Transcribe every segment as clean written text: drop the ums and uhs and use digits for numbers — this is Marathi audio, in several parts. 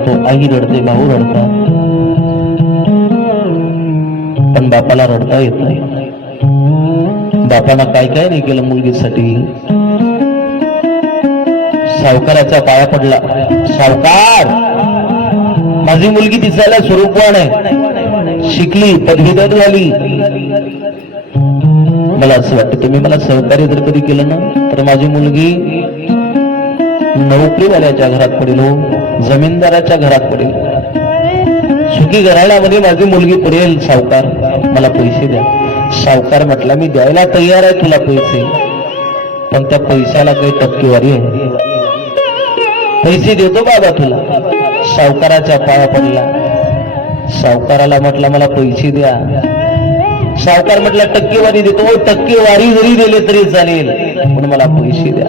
रडतो, आई रडते, भाऊ रडतात, पण बापाला रडता येत नाही. बापानं काय काय नाही केलं मुलगीसाठी. सावकाराच्या पाया पडला, सावकार माझी मुलगी दिसायला स्वरूपवान आहे, शिकली, पदवीधर झाली, मला असं वाटतं तुम्ही मला सहकार्य जर कधी केलं ना तर माझी मुलगी नोकरीवाल्याच्या घरात पडेल, जमीनदाराच्या घरात पडेल, सुखी घराण्यामध्ये माझी मुलगी पडेल. सावकार मला पैसे द्या. सावकार म्हटला मी द्यायला तयार आहे तुला पैसे, पण त्या पैशाला काही टक्केवारी आहे. पैसे देतो बाबा तुला. सावकाराच्या पाया पडला. सावकाराला म्हटला मला पैसे द्या. सावकार म्हटला टक्केवारी देतो. टक्केवारी जरी दिले तरी चालेल, पण मला पैसे द्या.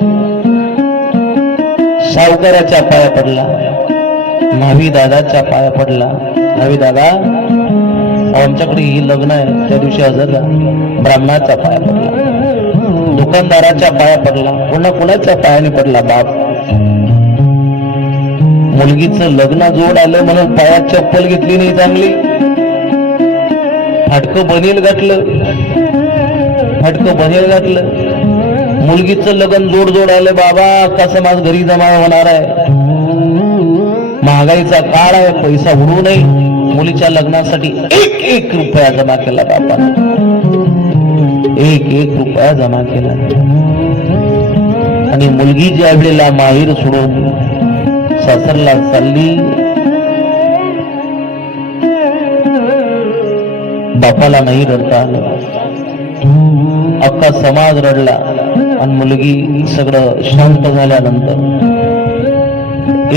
सावकाराच्या पाया पडला. न्हावी दादाच्या पाया पडला. न्हावी दादा आमच्याकडे ही लग्न आहे, त्या दिवशी हजर राहा. ब्राह्मणाच्या पाया पडला. दुकानदाराच्या पाया पडला. पुन्हा कोणाच्या पायाने पडला? बाप. मुलगीचं लग्न जोड आलं म्हणून पायात चप्पल घेतली नाही चांगली, फाटकं बनेल घातलं, फाटकं बनेल घातलं. मुलगीचं लग्न जोड आलं, बाबा कसं माझ घरी जमा होणार आहे, महागाईचा काळ आहे, पैसा उडवू नये. मुलीच्या लग्नासाठी एक रुपया जमा केला बापाने, एक रुपया जमा केला. आणि मुलगी ज्या वेळेला माहेर सोडून सासरला चालली, बापाला नाही रडता आलं. अख्खा समाज रडला. आणि मुलगी सगळं शांत झाल्यानंतर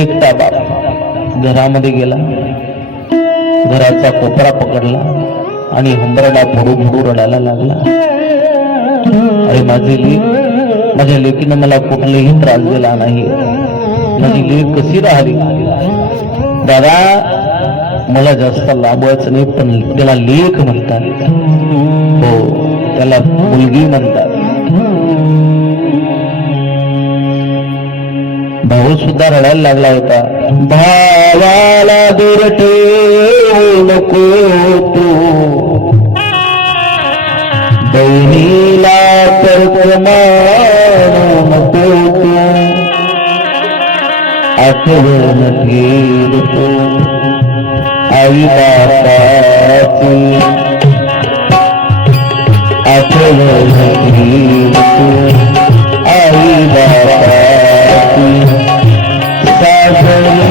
एकटा बाप घरामध्ये गेला, घराचा कोपरा पकडला आणि हंबरडा फोडू रडायला लागला. अरे माझी लेक, माझ्या लेकीनं मला कुठलाही त्रास दिला नाही, माझी लेक कशी राहिली. दादा मला जास्त लाभवायचं नाही, पण त्याला लेक म्हणतात, हो त्याला मुलगी म्हणतात. भाऊ सुद्धा रडायला लागला होता. भावाला दूर ठेवू नको तू, बहिणीला तर मानू नको तू, आठवण घेर तू आई बापाची, आठवण घेर तू आई बापाची. साजनी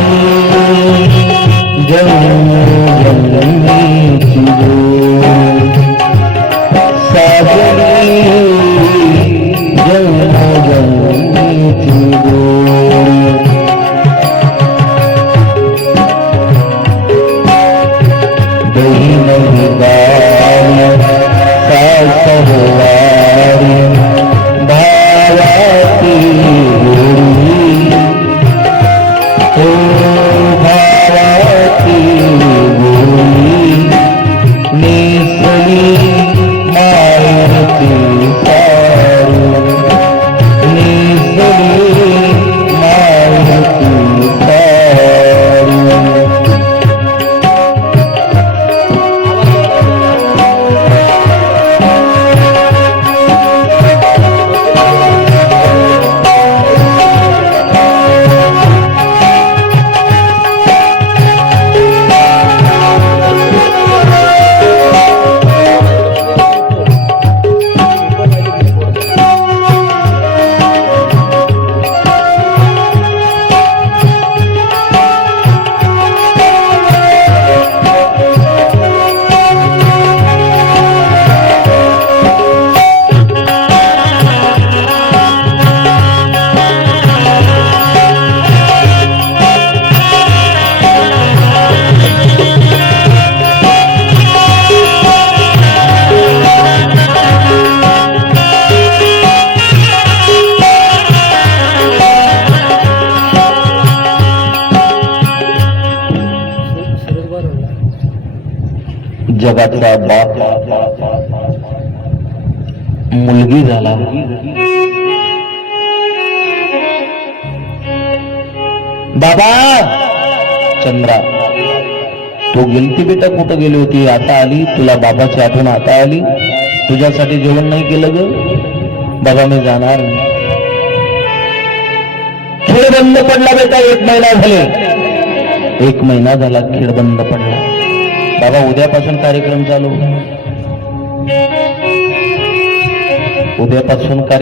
जन्मीची साजनी जन्मीची बहीण गावी सासरवारी भावाची गोडी, ओ भावाची गोडी नेसली मायेची सारू, नेसली मायेची सारू. जगातला बाप मुलगी झाला. बाबा चंद्रा, तू गेलती बेटा, कुठं गेली होती, आता आली, तुला बाबाची आठवण आता आली, तुझ्यासाठी जेवण नाही केलं ग. बाबा मी जाणार नाही. खेळ बंद पडला बेटा, 1 महिना झाले. 1 महिना झाला खेळ बंद पडला. बाबा उद्यापासून कार्यक्रम चालू, उद्यापासून